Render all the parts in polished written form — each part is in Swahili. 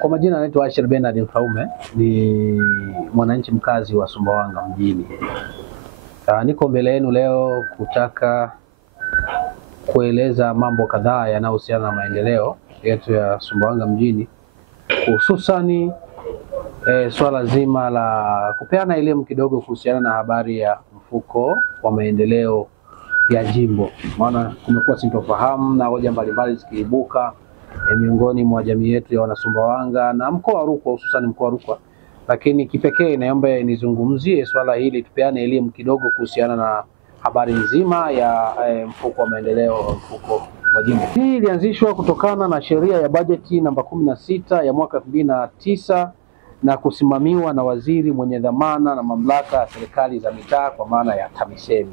Kwa majina anaitwa Asher Bernard Mfaume, ni mwananchi mkazi wa Sumbawanga mjini. Niko mbele yenu leo kutaka kueleza mambo kadhaa yanayohusiana na maendeleo yetu ya Sumbawanga mjini, hususani swala zima la kupeana elimu kidogo kuhusiana na habari ya mfuko wa maendeleo ya jimbo. Maana kumekuwa sintofahamu na hoja mbalimbali zikiibuka miongoni mwa jamii yetu ya Wanasumbawanga na mkoa wa Rukwa, hususan mkoa wa Rukwa. Lakini kipekee naomba nizungumzie swala hili, tupeane elimu kidogo kuhusiana na habari nzima ya mfuko wa maendeleo, mfuko wa jimbo. Hii ilianzishwa kutokana na sheria ya bajeti namba 16 ya mwaka 2009 na kusimamiwa na waziri mwenye dhamana na mamlaka ya serikali za mitaa kwa maana ya TAMISEMI.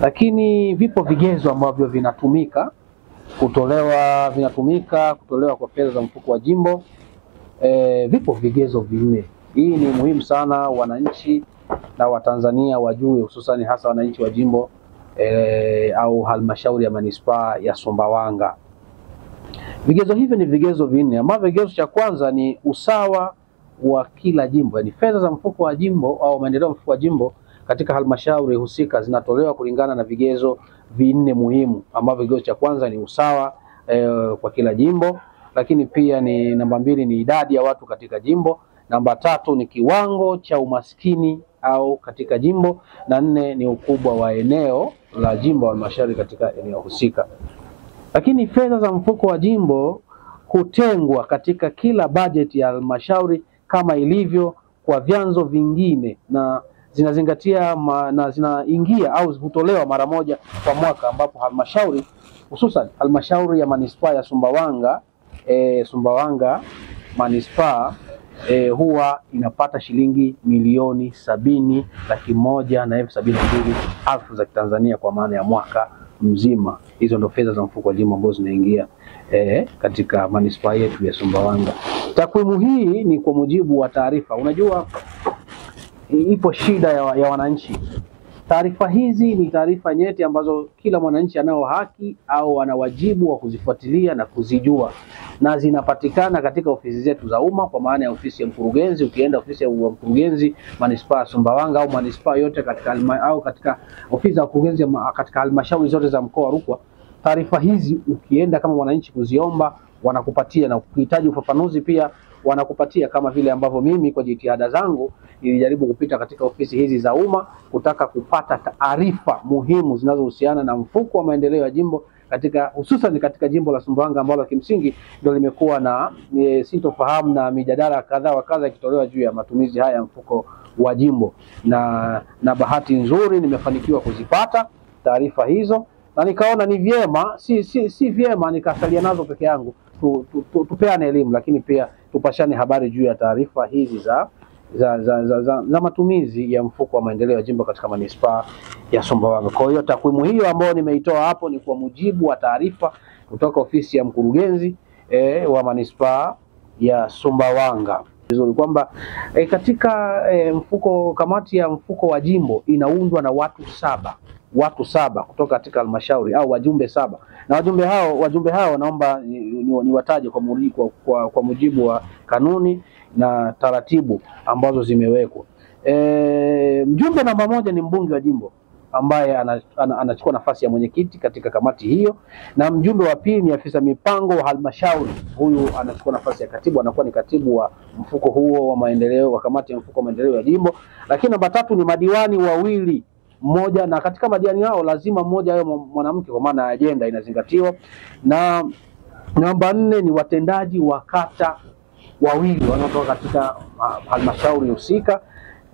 Lakini vipo vigezo ambavyo vinatumika kutolewa kwa fedha za mfuko wa jimbo. Vipo vigezo vinne. Hii ni muhimu sana wananchi na Watanzania wajue, hususani hasa wananchi wa jimbo au halmashauri ya manispaa ya Sumbawanga. Vigezo hivi ni vigezo vinne, ambavyo kigezo cha kwanza ni usawa wa kila jimbo, yani fedha za mfuko wa jimbo au maendeleo mfuko wa jimbo katika halmashauri husika zinatolewa kulingana na vigezo vinne muhimu, ambavyo kigezo cha kwanza ni usawa kwa kila jimbo, lakini pia ni namba 2 ni idadi ya watu katika jimbo, namba 3 ni kiwango cha umaskini au katika jimbo, na 4 ni ukubwa wa eneo la jimbo au halmashauri katika eneo husika. Lakini fedha za mfuko wa jimbo hutengwa katika kila bajeti ya halmashauri kama ilivyo kwa vyanzo vingine, na zinazingatia na zinaingia au hutolewa mara moja kwa mwaka, ambapo halmashauri hususan halmashauri ya manispaa ya Sumbawanga Sumbawanga manispaa huwa inapata shilingi milioni 70,172,000 za Kitanzania kwa maana ya mwaka mzima. Hizo ndo fedha za mfuko wa jimbo ambazo zinaingia katika manispaa yetu ya Sumbawanga. Takwimu hii ni kwa mujibu wa taarifa. Unajua ipo shida ya wananchi. Taarifa hizi ni taarifa nyeti ambazo kila mwananchi anao haki au ana wajibu wa kuzifuatilia na kuzijua, na zinapatikana katika ofisi zetu za umma kwa maana ya ofisi ya mkurugenzi. Ukienda ofisi ya mkurugenzi manispaa ya Sumbawanga au manispaa yote katika ofisi za mkurugenzi katika halmashauri zote za mkoa wa Rukwa, taarifa hizi ukienda kama mwananchi kuziomba wanakupatia, na ukihitaji ufafanuzi pia wanakupatia, kama vile ambavyo mimi kwa jitihada zangu nilijaribu kupita katika ofisi hizi za umma kutaka kupata taarifa muhimu zinazohusiana na mfuko wa maendeleo ya jimbo hususan katika jimbo la Sumbawanga, ambalo kimsingi ndio limekuwa na sintofahamu na mijadala kadhaa wa kadhaa ikitolewa juu ya matumizi haya ya mfuko wa jimbo, na bahati nzuri nimefanikiwa kuzipata taarifa hizo, na nikaona ni vyema si vyema nikasalia nazo peke yangu. Tupeane elimu, lakini pia tupashane habari juu ya taarifa hizi za matumizi ya mfuko wa maendeleo ya jimbo katika manispaa ya Sumbawanga. Kwa hiyo takwimu hiyo ambayo nimeitoa hapo ni kwa mujibu wa taarifa kutoka ofisi ya mkurugenzi wa manispaa ya Sumbawanga. Vizuri kwamba katika kamati ya mfuko wa jimbo inaundwa na watu saba kutoka katika halmashauri au wajumbe 7, na wajumbe hao naomba niwataje kwa mujibu wa kanuni na taratibu ambazo zimewekwa. Mjumbe namba 1 ni mbunge wa jimbo ambaye anachukua nafasi ya mwenyekiti katika kamati hiyo, na mjumbe wa pili ni afisa mipango wa halmashauri. Huyu anachukua nafasi ya katibu, anakuwa ni katibu wa mfuko huo wa maendeleo, wa kamati ya mfuko wa maendeleo ya jimbo. Lakini namba 3 ni madiwani wawili, mmoja, na katika madiwani hao lazima mmoja awe mwanamke kwa maana ajenda inazingatiwa. Na namba 4 ni watendaji wa kata wawili wanaotoka katika halmashauri husika,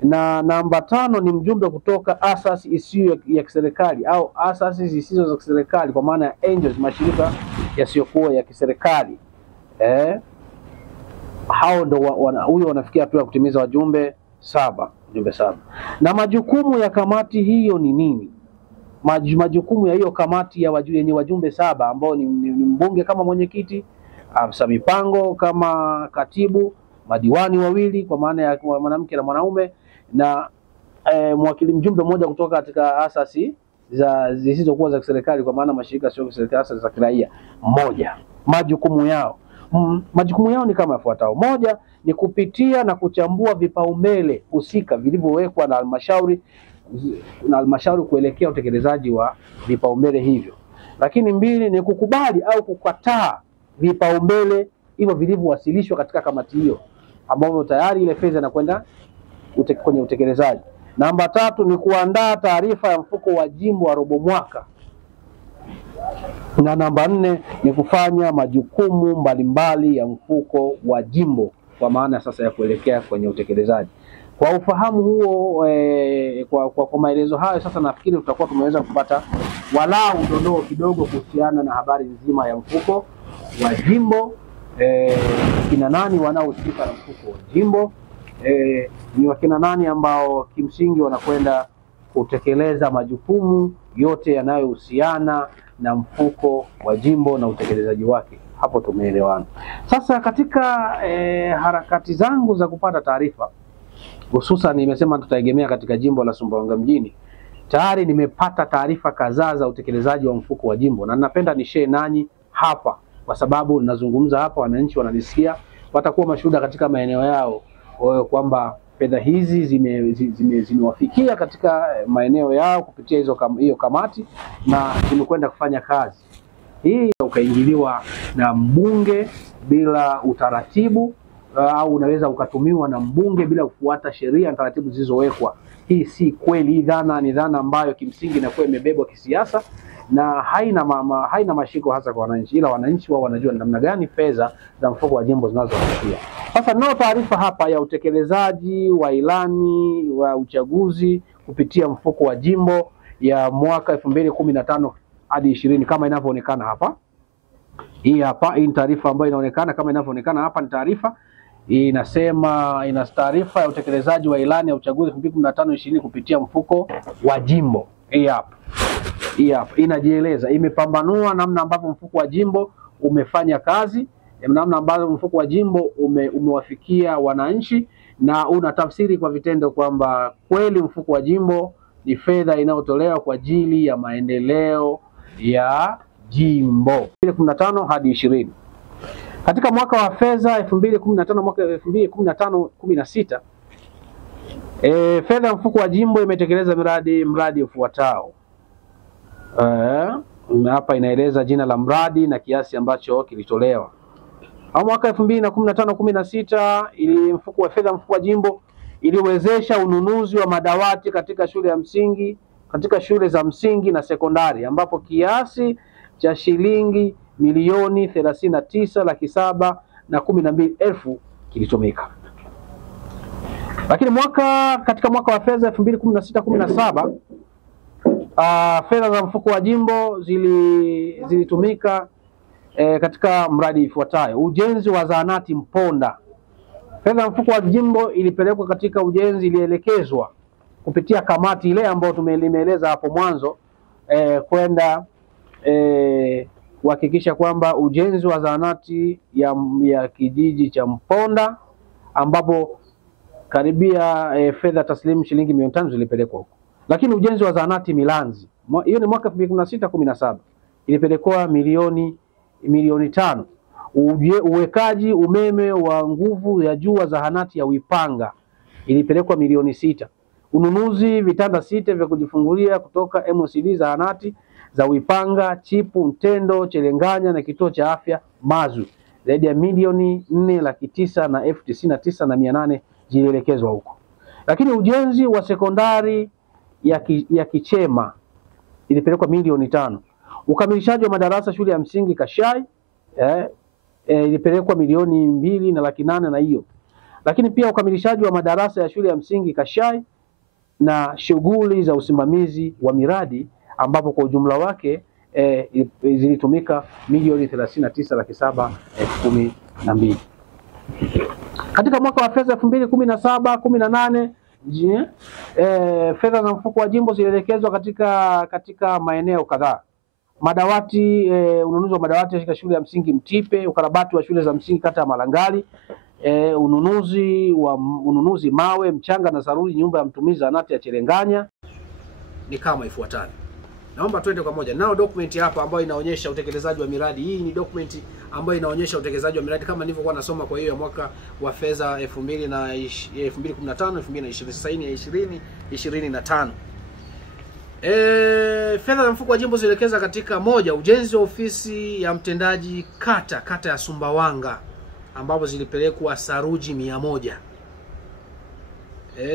na namba 5 ni mjumbe kutoka asasi isiyo ya kiserikali au asasi zisizo za kiserikali kwa maana ya angels, mashirika yasiyokuwa ya kiserikali. Hao ndio huyo wanafikia hatua ya kutimiza wajumbe 7. Na majukumu ya kamati hiyo ni nini? Majukumu ya hiyo kamati yenye wajumbe 7 ambao ni mbunge kama mwenyekiti, afisa mipango kama katibu, madiwani wawili kwa maana ya mwanamke na mwanaume, na mjumbe mmoja kutoka katika asasi zisizokuwa za serikali, kwa maana mashirika sio ya serikali, za kiraia. Moja, majukumu yao ni kama yafuatao. Moja ni kupitia na kuchambua vipaumbele husika vilivyowekwa na halmashauri kuelekea utekelezaji wa vipaumbele hivyo. Lakini mbili ni kukubali au kukataa vipaumbele hivyo vilivyowasilishwa katika kamati hiyo, ambavyo tayari ile fedha inakwenda kwenye utekelezaji. Namba tatu ni kuandaa taarifa ya mfuko wa jimbo wa robo mwaka. Na namba nne ni kufanya majukumu mbalimbali ya mfuko wa jimbo, kwa maana sasa ya kuelekea kwenye utekelezaji. Kwa ufahamu huo, kwa maelezo hayo, sasa nafikiri tutakuwa tumeweza kupata walau dondoo kidogo kuhusiana na habari nzima ya mfuko wa jimbo, kina nani wanaohusika na mfuko wa jimbo, ni wakina nani ambao kimsingi wanakwenda kutekeleza majukumu yote yanayohusiana na mfuko wa jimbo na utekelezaji wake. Hapo tumeelewana. Sasa katika harakati zangu za kupata taarifa, hususan nimesema tutaegemea katika jimbo la Sumbawanga mjini, tayari nimepata taarifa kadhaa za utekelezaji wa mfuko wa jimbo, na ninapenda nishare nanyi hapa, kwa sababu ninazungumza hapa, wananchi wananisikia, watakuwa mashuhuda katika maeneo yao kwamba fedha hizi zimewafikia katika maeneo yao kupitia hiyo kamati na zimekwenda kufanya kazi. Hii ukaingiliwa na mbunge bila utaratibu, au unaweza ukatumiwa na mbunge bila kufuata sheria na taratibu zilizowekwa. Hii si kweli. Hii dhana ni dhana ambayo kimsingi inakuwa imebebwa kisiasa na haina mashiko hasa kwa wananchi, ila wananchi wao wanajua namna gani fedha za mfuko wa jimbo zinazowafikia. Sasa nao taarifa hapa ya utekelezaji wa ilani wa uchaguzi kupitia mfuko wa jimbo ya mwaka 2015 hadi 20 kama inavyoonekana hapa. Hii ni taarifa ambayo inaonekana kama inavyoonekana hapa. Ni taarifa inasema, ina taarifa ya utekelezaji wa ilani ya uchaguzi 2015-20 kupitia mfuko wa jimbo. Hii hapa inajieleza, imepambanua namna ambavyo mfuko wa jimbo umefanya kazi, namna ambavyo mfuko wa jimbo umewafikia wananchi, na unatafsiri kwa vitendo kwamba kweli mfuko wa jimbo ni fedha inayotolewa kwa ajili ya maendeleo ya jimbo 2015 hadi 20. Katika mwaka wa fedha 2015 mwaka 2015-16, fedha ya mfuko wa jimbo imetekeleza mradi ufuatao. Hapa inaeleza jina la mradi na kiasi ambacho kilitolewa. Mwaka 2015-16 mfuko wa jimbo iliwezesha ununuzi wa madawati katika shule za msingi na sekondari, ambapo kiasi cha shilingi milioni 39,712,000 kilitumika. Lakini katika mwaka wa fedha 2016-17 fedha za mfuko wa jimbo zilitumika katika mradi ifuatayo: ujenzi wa zahanati Mponda. Fedha ya mfuko wa jimbo ilipelekwa katika ujenzi, ilielekezwa kupitia kamati ile ambayo tumeeleza hapo mwanzo, kwenda kuhakikisha kwamba ujenzi wa zahanati ya kijiji cha Mponda, ambapo karibia fedha taslimu shilingi milioni 5 zilipelekwa huko. Lakini ujenzi wa zahanati Milanzi, hiyo ni mwaka 2016-17, ilipelekwa milioni 5. Uwekaji umeme wa nguvu ya juu wa zahanati ya Wipanga ilipelekwa milioni 6. Ununuzi vitanda 6 vya kujifungulia kutoka MCD zahanati za Wipanga, Chipu, Mtendo, Chelenganya na kituo cha afya Mazu, zaidi ya milioni 4,900,000 na 99,800 zilielekezwa huko. Lakini ujenzi wa sekondari ya Kichema ilipelekwa milioni 5. Ukamilishaji wa madarasa shule ya msingi Kashai ilipelekwa milioni 2,800,000 na hiyo. Lakini pia ukamilishaji wa madarasa ya shule ya msingi Kashai na shughuli za usimamizi wa miradi, ambapo kwa ujumla wake zilitumika milioni 39,712,000. Katika mwaka wa fedha 2017-18 fedha za mfuko wa jimbo zilielekezwa katika maeneo kadhaa: madawati, ununuzi wa madawati katika shule ya msingi Mtipe, ukarabati wa shule za msingi kata ya Malangali, ununuzi mawe, mchanga na saruji nyumba ya mtumizi zahanati ya Chelenganya. Ni kama ifuatavyo: Naomba twende kwa moja. Nao document hapa ambayo inaonyesha utekelezaji wa miradi. Hii ni document ambayo inaonyesha utekelezaji wa miradi kama nilivyokuwa nasoma kwa hiyo ya mwaka wa fedha 2015 2020. Sasa hii ya 2025. Fedha za mfuko wa jimbo zilielekeza katika moja, ujenzi wa ofisi ya mtendaji kata ya Sumbawanga ambapo zilipelekwa saruji 100.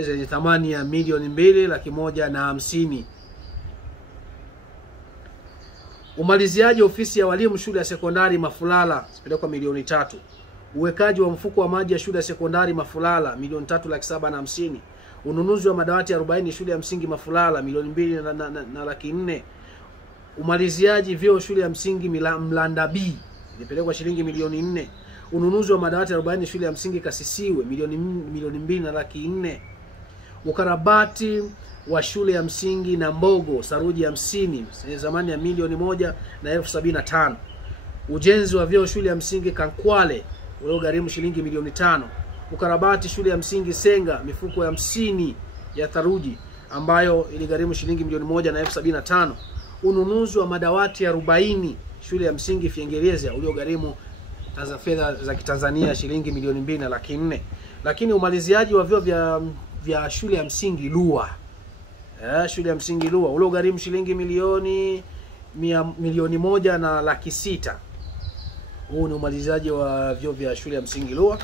Zenye thamani ya milioni 2,150,000. Umaliziaji ofisi ya walimu shule ya sekondari Mafulala zipelekwa milioni 3. Uwekaji wa mfuko wa maji ya shule ya sekondari Mafulala milioni 3,750,000. Ununuzi wa madawati 40 shule ya msingi Mafulala milioni 2,400,000. Umaliziaji vyoo shule ya msingi Mlanda B ilipelekwa shilingi milioni 4. Ununuzi wa madawati 40 shule ya msingi Kasisiwe milioni 2,400,000. Ukarabati wa shule ya msingi na Mbogo saruji 50 zamani ya milioni 1,075,000. Ujenzi wa vyoo shule ya msingi Kankwale uliogharimu shilingi milioni 5. Ukarabati shule ya msingi Senga mifuko ya 50 ya tharuji ambayo iligharimu shilingi milioni 1,075,000. Ununuzi wa madawati 40 shule ya msingi Fiengereza uliogharimu fedha za Kitanzania shilingi milioni 2,400,000. Lakini umaliziaji wa vyoo vya shule ya msingi Lua shule ya msingi Lua uliogharimu shilingi milioni 1,600,000. Huu ni umaliziaji wa vyoo vya shule ya msingi Lua.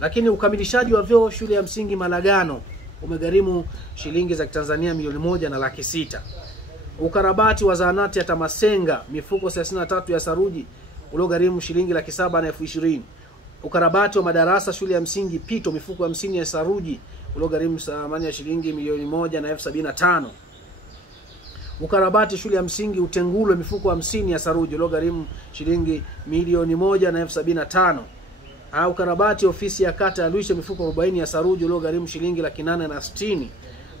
Lakini ukamilishaji wa vyoo shule ya msingi Malagano umegharimu shilingi za Kitanzania milioni 1,600,000. Ukarabati wa zahanati ya Tamasenga mifuko 33 ya saruji uliogharimu shilingi 720,000. Ukarabati wa madarasa shule ya msingi Pito mifuko 50 ya saruji uliogharimu thamani ya shilingi milioni 1,075,000. Ukarabati shule ya msingi Utengulo mifuko 50 ya saruji uliogharimu shilingi milioni 1,075,000. Ukarabati ofisi ya kata ya Luisha mifuko 40 ya saruji uliogharimu shilingi 860,000.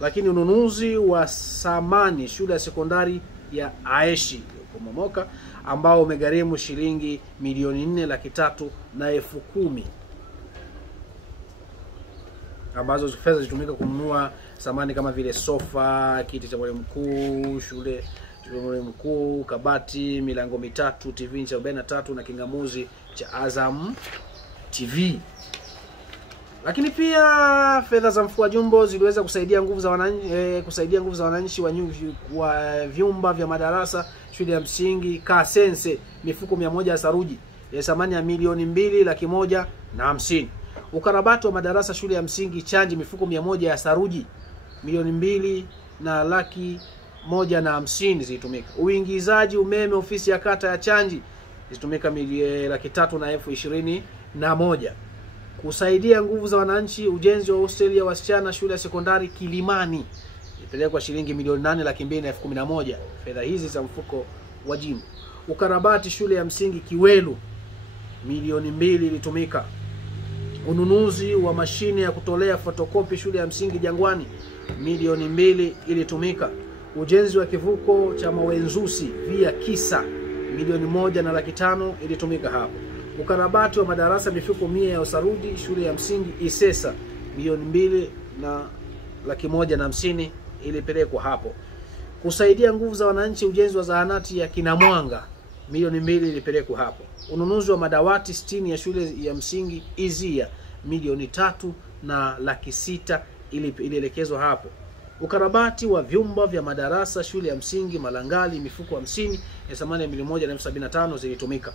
Lakini ununuzi wa samani shule ya sekondari ya Aeshi Pomomoka ambao umegharimu shilingi milioni 4,310,000 ambazo fedha zitumika kununua samani kama vile sofa, kiti cha mwalimu mkuu, shule mwalimu mkuu, kabati, milango mitatu, TV cha 43 na kingamuzi cha Azam TV. Lakini pia fedha za mfuko wa jimbo ziliweza kusaidia nguvu za wananchi wa vyumba vya madarasa shule ya msingi Kasense mifuko 100 ya saruji ya thamani ya milioni 2,150,000. Ukarabati wa madarasa shule ya msingi Chanji mifuko 100 ya saruji milioni 2,150,000 zilitumika. Uingizaji umeme ofisi ya kata ya Chanji zilitumika milioni 3,021,000. Kusaidia nguvu za wananchi ujenzi wa hosteli ya wasichana shule ya sekondari Kilimani ilipelekwa shilingi milioni 8,211,000. Fedha hizi za mfuko wa jimbo. Ukarabati shule ya msingi Kiwelu milioni 2 ilitumika. Ununuzi wa mashine ya kutolea fotokopi shule ya msingi Jangwani milioni 2 ilitumika. Ujenzi wa kivuko cha Mawenzusi via Kisa milioni 1,500,000 ilitumika hapo. Ukarabati wa madarasa mifuko 100 ya saruji shule ya msingi Isesa milioni 2,150,000 ilipelekwa hapo. Kusaidia nguvu za wananchi ujenzi wa zahanati ya Kinamwanga milioni 2 ilipelekwa hapo. Ununuzi wa madawati 60 ya shule ya msingi Izia milioni 3,600,000 ilielekezwa hapo. Ukarabati wa vyumba vya madarasa shule ya msingi Malangali mifuko 50 ya thamani ya milioni 1,075,000 zilitumika.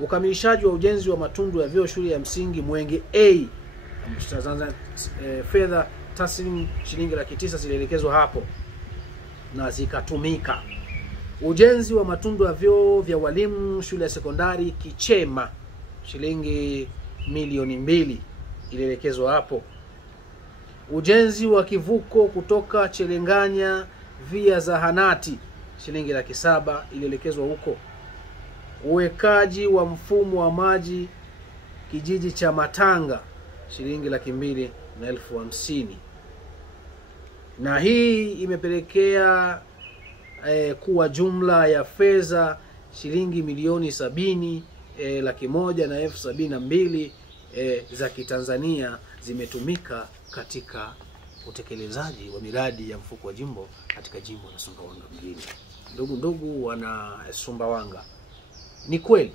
Ukamilishaji wa ujenzi wa matundu ya vyoo shule ya msingi Mwenge A fedha taslimu shilingi 900,000 zilielekezwa hapo na zikatumika. Ujenzi wa matundu ya vyoo vya walimu shule ya sekondari Kichema shilingi milioni 2 ilielekezwa hapo. Ujenzi wa kivuko kutoka Chelenganya via zahanati shilingi 700,000 ilielekezwa huko. Uwekaji wa mfumo wa maji kijiji cha Matanga shilingi 2,250,000. Na hii imepelekea kuwa jumla ya fedha shilingi milioni 70 1,172,000 za Kitanzania zimetumika katika utekelezaji wa miradi ya mfuko wa jimbo katika jimbo la Sumbawanga mjini. ndugu wana Sumbawanga, ni kweli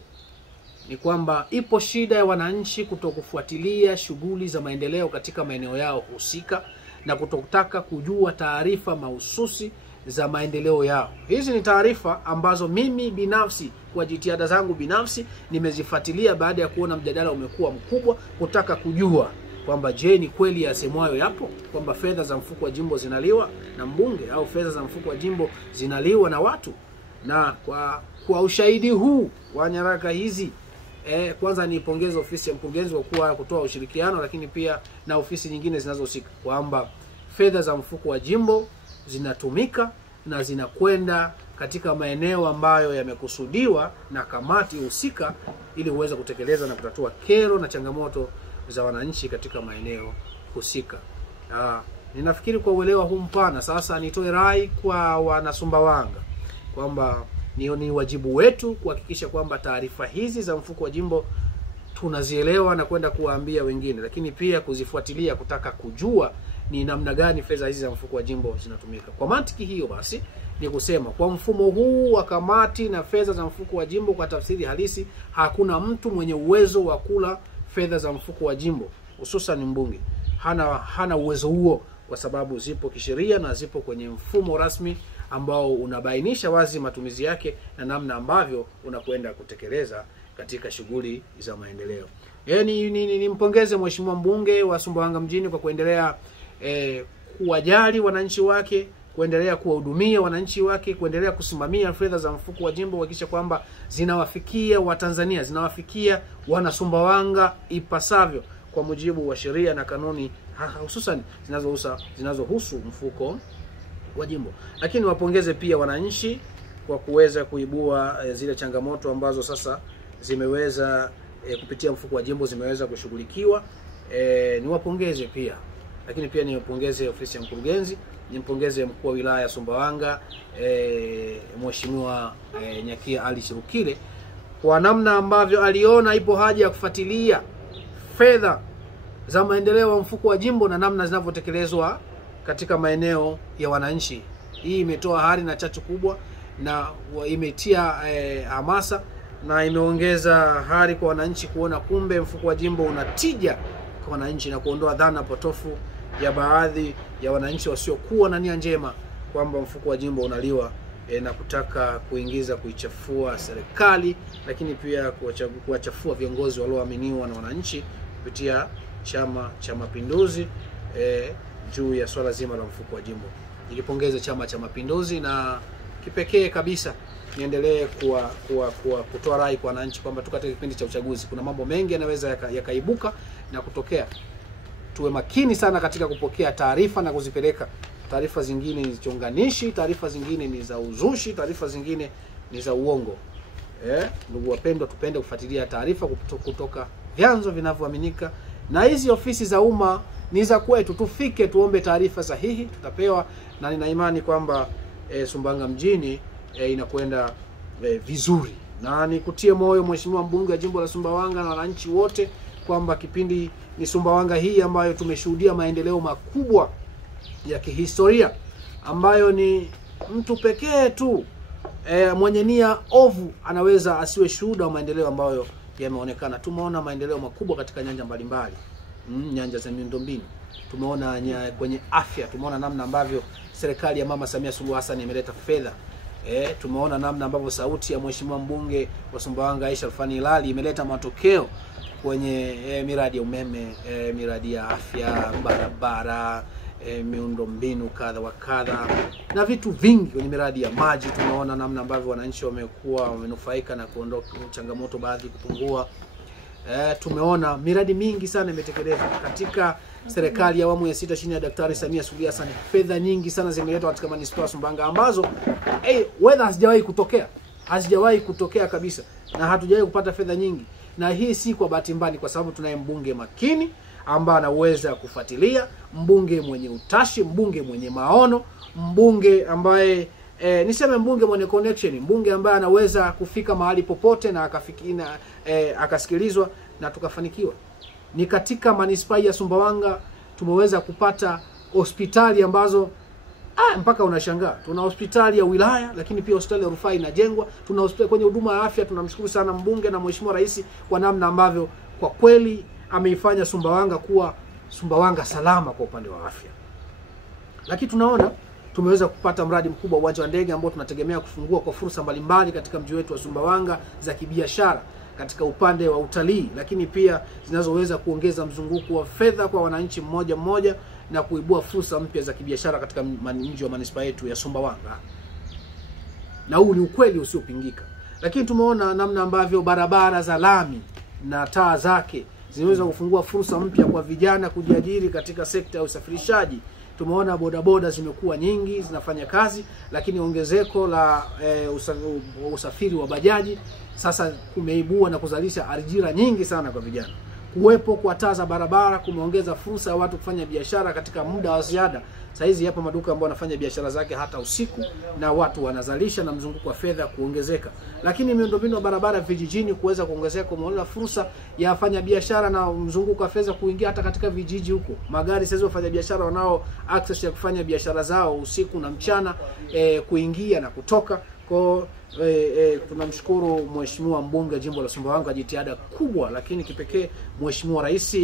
ni kwamba ipo shida ya wananchi kutokufuatilia shughuli za maendeleo katika maeneo yao husika na kutotaka kujua taarifa mahususi za maendeleo yao. Hizi ni taarifa ambazo mimi binafsi kwa jitihada zangu binafsi nimezifuatilia baada ya kuona mjadala umekuwa mkubwa, kutaka kujua kwamba je, ni kweli yasemwayo yapo kwamba fedha za mfuko wa jimbo zinaliwa na mbunge au fedha za mfuko wa jimbo zinaliwa na watu. Na kwa ushahidi huu wa nyaraka hizi, kwanza nipongeze ofisi ya mkurugenzi kwa kutoa ushirikiano, lakini pia na ofisi nyingine zinazohusika kwamba fedha za mfuko wa jimbo zinatumika na zinakwenda katika maeneo ambayo yamekusudiwa na kamati husika ili uweze kutekeleza na kutatua kero na changamoto za wananchi katika maeneo husika. Ninafikiri kwa uelewa huu mpana sasa nitoe rai kwa wana Sumbawanga kwamba ni wajibu wetu kuhakikisha kwamba taarifa hizi za mfuko wa jimbo tunazielewa na kwenda kuwaambia wengine, lakini pia kuzifuatilia kutaka kujua ni namna gani fedha hizi za mfuko wa jimbo zinatumika. Kwa mantiki hiyo basi ni kusema kwa mfumo huu wa kamati na fedha za mfuko wa jimbo, kwa tafsiri halisi, hakuna mtu mwenye uwezo wa kula fedha za mfuko wa jimbo, hususan mbunge. Hana uwezo huo kwa sababu zipo kisheria na zipo kwenye mfumo rasmi ambao unabainisha wazi matumizi yake na namna ambavyo unakwenda kutekeleza katika shughuli za maendeleo. Nimpongeze mheshimiwa mbunge wa Sumbawanga mjini kwa kuendelea kuwajali wananchi wake, kuendelea kuwahudumia wananchi wake, kuendelea kusimamia fedha za mfuko wa jimbo kuhakikisha kwamba zinawafikia Watanzania, zinawafikia wana Sumbawanga ipasavyo kwa mujibu wa sheria na kanuni, hususan zinazohusu mfuko wa jimbo. Lakini wapongeze pia wananchi kwa kuweza kuibua zile changamoto ambazo sasa zimeweza kupitia mfuko wa jimbo zimeweza kushughulikiwa. Niwapongeze pia, lakini pia niwapongeze ofisi ya mkurugenzi, nimpongeze mkuu wa wilaya ya Sumbawanga Mheshimiwa Nyakia Ali Shirukile kwa namna ambavyo aliona ipo haja ya kufuatilia fedha za maendeleo wa mfuko wa jimbo na namna zinavyotekelezwa katika maeneo ya wananchi. Hii imetoa hari na chachu kubwa na imetia hamasa na imeongeza hari kwa wananchi kuona kumbe mfuko wa jimbo unatija kwa wananchi na kuondoa dhana potofu ya baadhi ya wananchi wasiokuwa na nia njema kwamba mfuko wa jimbo unaliwa na kutaka kuichafua serikali, lakini pia kuwachafua viongozi walioaminiwa na wananchi kupitia Chama cha Mapinduzi juu ya swala zima la mfuko wa jimbo. Nilipongeza Chama cha Mapinduzi na kipekee kabisa niendelee kutoa rai kwa wananchi kwamba tuko katika kipindi cha uchaguzi. Kuna mambo mengi yanaweza yakaibuka na kutokea. Tuwe makini sana katika kupokea taarifa na kuzipeleka. Taarifa zingine ni chonganishi, taarifa zingine ni za uzushi, taarifa zingine ni za uongo. Ndugu wapendwa, tupende kufuatilia taarifa kutoka vyanzo vinavyoaminika, na hizi ofisi za umma ni za kwetu. Tufike tuombe taarifa sahihi, tutapewa, na nina imani kwamba Sumbawanga mjini inakwenda vizuri. Na nikutie moyo mheshimiwa mbunge wa jimbo la Sumbawanga na wananchi wote kwamba kipindi ni Sumbawanga hii ambayo tumeshuhudia maendeleo makubwa ya kihistoria, ambayo ni mtu pekee tu mwenye nia ovu anaweza asiwe shuhuda wa maendeleo ambayo yameonekana. Tumeona maendeleo makubwa katika nyanja mbalimbali, nyanja za miundombinu, tumeona kwenye afya, tumeona namna ambavyo serikali ya Mama Samia Suluhu Hassan imeleta fedha. Tumeona namna ambavyo sauti ya mheshimiwa mbunge wa Sumbawanga Aisha Alfani Hilali imeleta matokeo kwenye miradi ya umeme, miradi ya afya, barabara, miundombinu kadha wa kadha na vitu vingi kwenye miradi ya maji. Tumeona namna ambavyo wananchi wamekuwa wamenufaika na kuondoka changamoto baadhi kupungua. Tumeona miradi mingi sana imetekelezwa katika serikali ya awamu ya 6 chini ya Daktari Samia Suluhu Hassan. Fedha nyingi sana zimeletwa katika manispaa ya Sumbawanga ambazo hazijawahi kutokea kabisa, na hatujawahi kupata fedha nyingi. Na hii si kwa bahati mbaya, kwa sababu tunaye mbunge makini ambaye anaweza kufuatilia, mbunge mwenye utashi, mbunge mwenye maono, mbunge ambaye niseme mbunge mwenye connection, mbunge ambaye anaweza kufika mahali popote na akasikilizwa na tukafanikiwa. Ni katika manispaa ya Sumbawanga tumeweza kupata hospitali ambazo mpaka unashangaa. Tuna hospitali ya wilaya, lakini pia hospitali ya rufaa inajengwa. Tuna hospitali kwenye huduma ya afya. Tunamshukuru sana mbunge na mheshimiwa rais kwa namna ambavyo kwa kweli ameifanya Sumbawanga kuwa Sumbawanga salama kwa upande wa afya. Lakini tunaona tumeweza kupata mradi mkubwa uwanja wa ndege ambao tunategemea kufungua kwa fursa mbalimbali katika mji wetu wa Sumbawanga za kibiashara katika upande wa utalii, lakini pia zinazoweza kuongeza mzunguko wa fedha kwa wananchi mmoja mmoja na kuibua fursa mpya za kibiashara katika mji wa manispaa yetu ya Sumbawanga. Na huu ni ukweli usiopingika. Lakini tumeona namna ambavyo barabara za lami na taa zake zinaweza kufungua fursa mpya kwa vijana kujiajiri katika sekta ya usafirishaji. Tumeona bodaboda zimekuwa nyingi zinafanya kazi, lakini ongezeko la usafiri wa bajaji sasa kumeibua na kuzalisha ajira nyingi sana kwa vijana. Kuwepo kwa taa za barabara kumeongeza fursa ya watu kufanya biashara katika muda wa ziada. Sasa hizi hapa maduka ambao wanafanya biashara zake hata usiku na watu wanazalisha na mzunguko wa fedha kuongezeka. Lakini miundombinu ya barabara vijijini kuweza kuongezeka kumeongeza fursa ya wafanya biashara na mzunguko wa fedha kuingia hata katika vijiji huko. Magari sasa wafanya biashara wanao access ya kufanya biashara zao usiku na mchana, kuingia na kutoka. Kwa tunamshukuru mheshimiwa mbunge jimbo la Sumbawanga jitihada kubwa, lakini kipekee mheshimiwa rais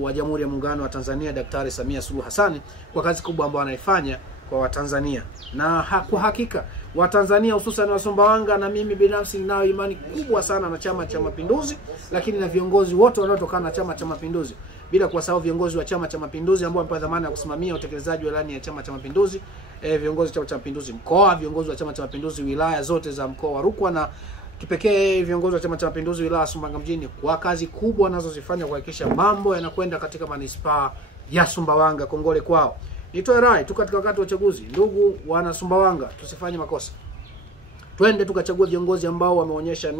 wa Jamhuri ya Muungano wa Tanzania Daktari Samia Suluhu Hassan kwa kazi kubwa ambayo anaifanya kwa Watanzania. Na kwa hakika Watanzania hususan wa Sumbawanga, na mimi binafsi ninao imani kubwa sana na Chama cha Mapinduzi, lakini na viongozi wote wanaotokana na Chama cha Mapinduzi, bila kuwasahau viongozi wa Chama cha Mapinduzi ambao wamepewa dhamana ya kusimamia utekelezaji wa ilani ya Chama cha Mapinduzi, viongozi wa Chama cha Mapinduzi mkoa, viongozi wa Chama cha Mapinduzi wilaya zote za mkoa wa Rukwa, na kipekee viongozi wa Chama cha Mapinduzi wilaya Sumbawanga mjini kwa kazi kubwa wanazozifanya kuhakikisha mambo yanakwenda katika manispaa ya Sumbawanga. Kongole kwao. Nitoe rai tu katika wakati wa uchaguzi, ndugu wana Sumbawanga, tusifanye makosa. Twende tukachagua viongozi ambao wameonyesha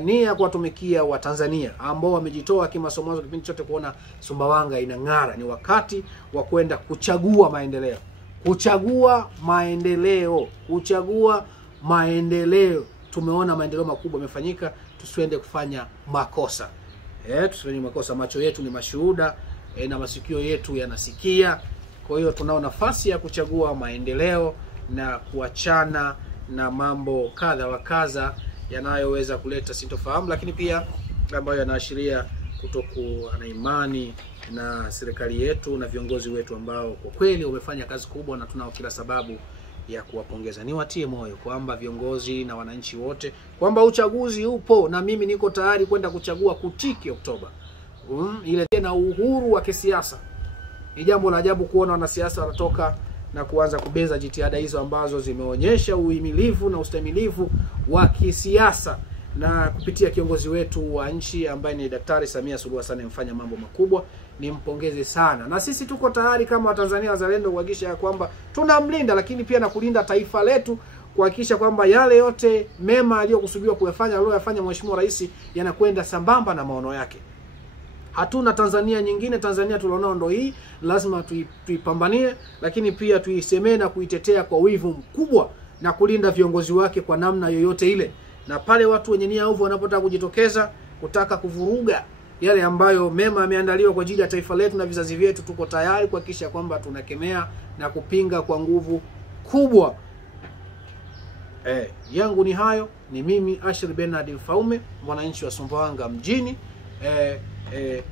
nia kuwatumikia wa Tanzania, ambao wamejitoa kimasomazo kipindi chote kuona Sumbawanga inang'ara. Ni wakati wa kwenda kuchagua maendeleo. Kuchagua maendeleo. Tumeona maendeleo makubwa yamefanyika, tusiende kufanya makosa. Tusifanye makosa. Macho yetu ni mashuhuda, na masikio yetu yanasikia. Kwa hiyo tunao nafasi ya kuchagua maendeleo na kuachana na mambo kadha wa kadha yanayoweza kuleta sintofahamu, lakini pia ambayo yanaashiria kutokuwa na imani na serikali yetu na viongozi wetu ambao kwa kweli wamefanya kazi kubwa, na tunao kila sababu ya kuwapongeza. Niwatie moyo kwamba viongozi na wananchi wote kwamba uchaguzi upo, na mimi niko tayari kwenda kuchagua kutiki Oktoba. Ile tena uhuru wa kisiasa. Ni jambo la ajabu kuona wanasiasa wanatoka na kuanza kubeza jitihada hizo ambazo zimeonyesha uhimilivu na ustahimilivu wa kisiasa, na kupitia kiongozi wetu wa nchi ambaye ni Daktari Samia Suluhu Hassan amefanya mambo makubwa. Nimpongeze sana. Na sisi tuko tayari kama Watanzania wazalendo kuhakikisha ya kwamba tunamlinda, lakini pia na kulinda taifa letu, kuhakikisha kwamba yale yote mema aliyokusudiwa aliyofanya mheshimiwa rais yanakwenda sambamba na maono yake. Hatuna Tanzania nyingine. Tanzania tulionao ndo hii, lazima tuipambanie, lakini pia tuisemee na kuitetea kwa wivu mkubwa na kulinda viongozi wake kwa namna yoyote ile. Na pale watu wenye nia ovu wanapotaka kujitokeza kutaka kuvuruga yale ambayo mema yameandaliwa kwa ajili ya taifa letu na vizazi vyetu, tuko tayari kuhakikisha kwamba tunakemea na kupinga kwa nguvu kubwa. Yangu ni hayo. Ni mimi Ashir Bernard Mfaume, mwananchi wa Sumbawanga mjini.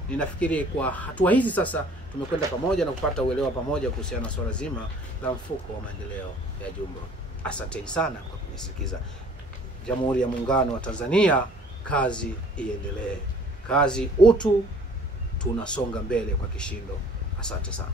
Ninafikiri kwa hatua hizi sasa tumekwenda pamoja na kupata uelewa pamoja kuhusiana na swala zima la mfuko wa maendeleo ya jumla. Asanteni sana kwa kunisikiza. Jamhuri ya Muungano wa Tanzania, kazi iendelee. Kazi utu, tunasonga mbele kwa kishindo. Asante sana.